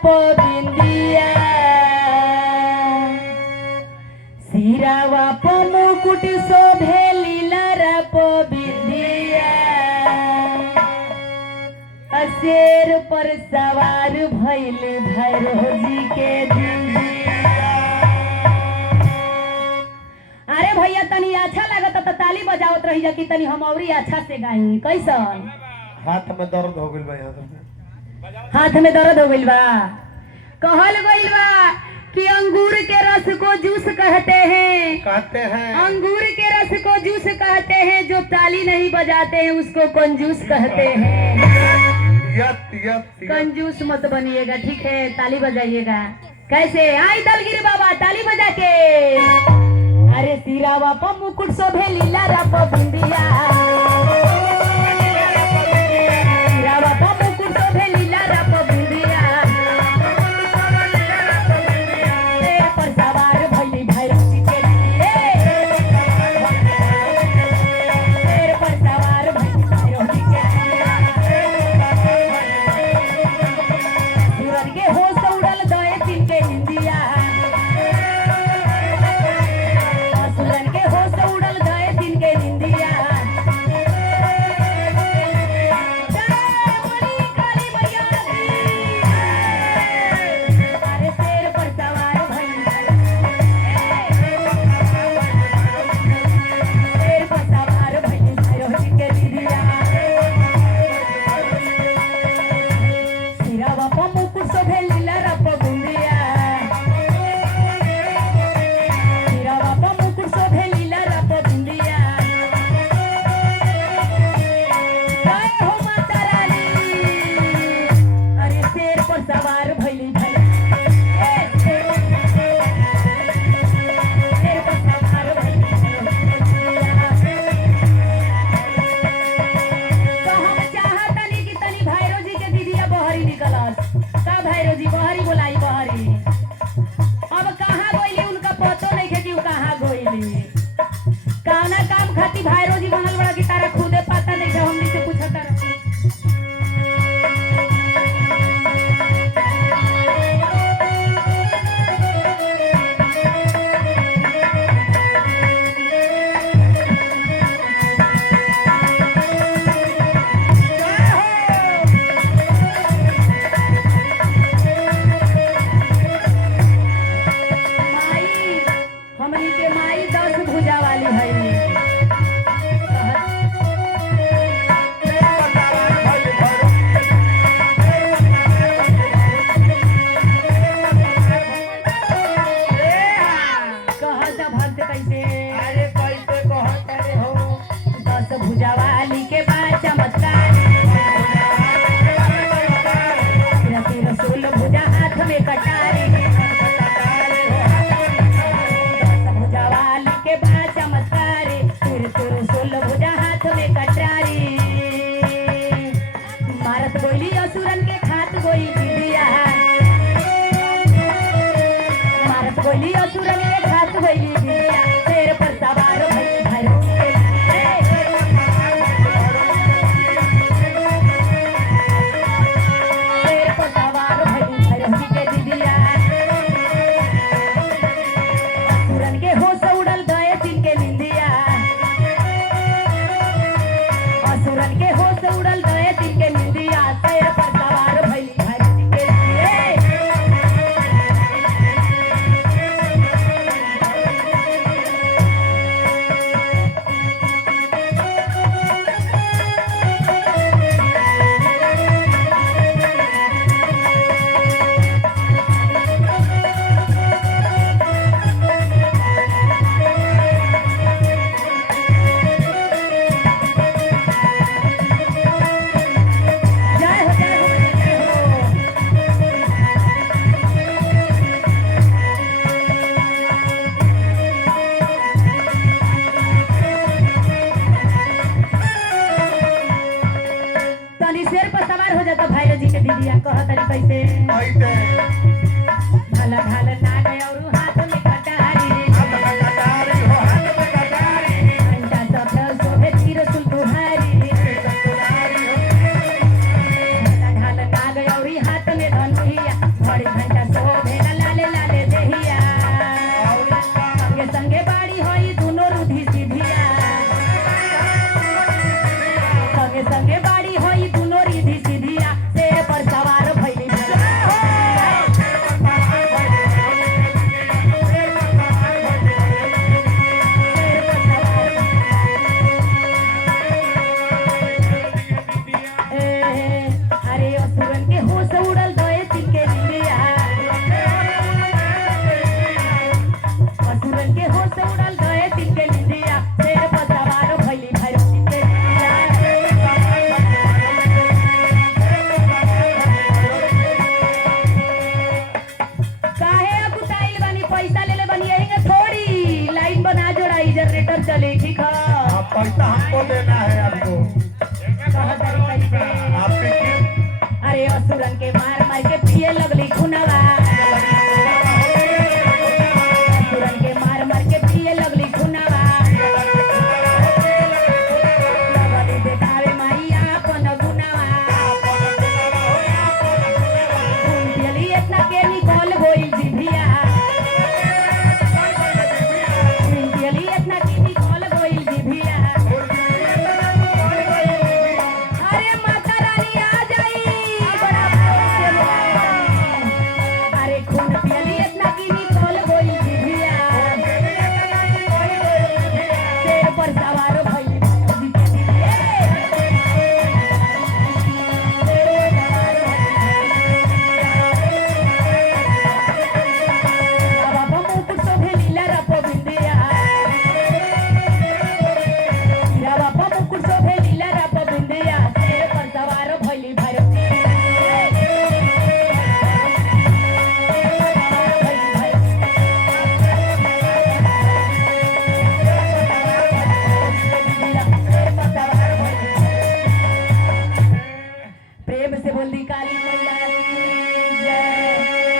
बिंदिया सिरावा प मुकुट शोभे लीला बिंदिया शेर पर सवार भइल भैरव जी के दिया। अरे भैया तनी अच्छा लगता तो ताली बजावत रही जा कि तनी हम औरी अच्छा से गाई। कैसन हाथ में दर्द हो गइल बा, हाथ में दर्द हो गइल बा। कहल गइल बा कि अंगूर के रस को जूस कहते हैं, अंगूर के रस को जूस कहते हैं, जो ताली नहीं बजाते हैं उसको कंजूस कहते हैं। कंजूस मत बनिएगा, ठीक है? ताली बजाइएगा। कैसे आई दलगिरी बाबा ताली बजा के। अरे सिरावा प मुकुट शोभे लीला रप बिंदिया सिरावा प मुकुट शोभे लीला रप बिंदिया शेर पर सवार भइली भैरव जी के शेर पर सवार भइली भैरव जी के सूरज के होश उड़ल गए दिन के निंदिया सूरज के होश उड़ल गए दिन के निंदिया अरे शेर पर सवार भइल शेर पर सवार भइल भैरव जी के दिदिया सिरावा प मुकुट शोभे लीला रप बिंदिया सिरावा प मुकुट शोभे लीला रप बिंदिया जय हो माता रानी। अरे शेर पर सवार भइली शेर पर सवार भइली तो हम चाहतनी कि तनी भैरव जी के दीदिया बहरी निकलस। का भैरव जी बहरी बोलाई बहरी। अब कहाँ गइली उनका पतो नहीं है कि उ कहाँ गइली। काना काम खाती भैरव जी बनल बड़ा कि तारा खुदे पता नहीं है, हमनी से पूछत रह। माई हमनी के माई 10 भुजा वाली है। कहत भक्त कैसे अरे कैसे कहत रे हो 10 भुजा वाली के बाद चमत्कार तेरा 16 भुजा हाथ में कटारी 10 भुजा वाली के बाद चमत्कार तेरे 16 भुजा हाथ में कटारी मारत गोली असुरन के खात गोली दिदिया मारत गोली असुरन के खात गोली दिदिया शेर पर सवार भइल भैरव जी के शेर पर सवार भइल भैरव जी के दिदिया असुरन के होश उड़ल गए दिन के निंदिया असुरन के होश उड़ल गए दिन के निंदिया शेर पर सवार भइल भैरव जी के जय हो जय हो जय हो। तनी शेर पर सवार हो जाता भैरव जी के दीदिया कहत तनी कैसे ढाल ढाल नाग और हाथ में कटारी घंटा शब्द शोभे तीर सुल बुहारी ढाल ढाल नाग और हाथ में धनुहिया पिए लगली खुनवा तुरंत के मार मार के पिए लगली खुनवा लगली देखावे माइया अपन गुनवा खून पियली इतना के निकल गइल जिभिया खून पियली इतना के निकल गइल जिभिया अरे माता रानी आ जाई बड़ा प्रेम से बुलाए। अरे खून पियली इतना की निकल गइल जिभिया शेर पर सवार भइल बाबा मुकुट शोभे लीला रप बिंदिया या बाबा मुकुट शोभे लीला रप बिंदिया शेर पर सवार भइली भैरवी प्रेम से बोल दी काली मैया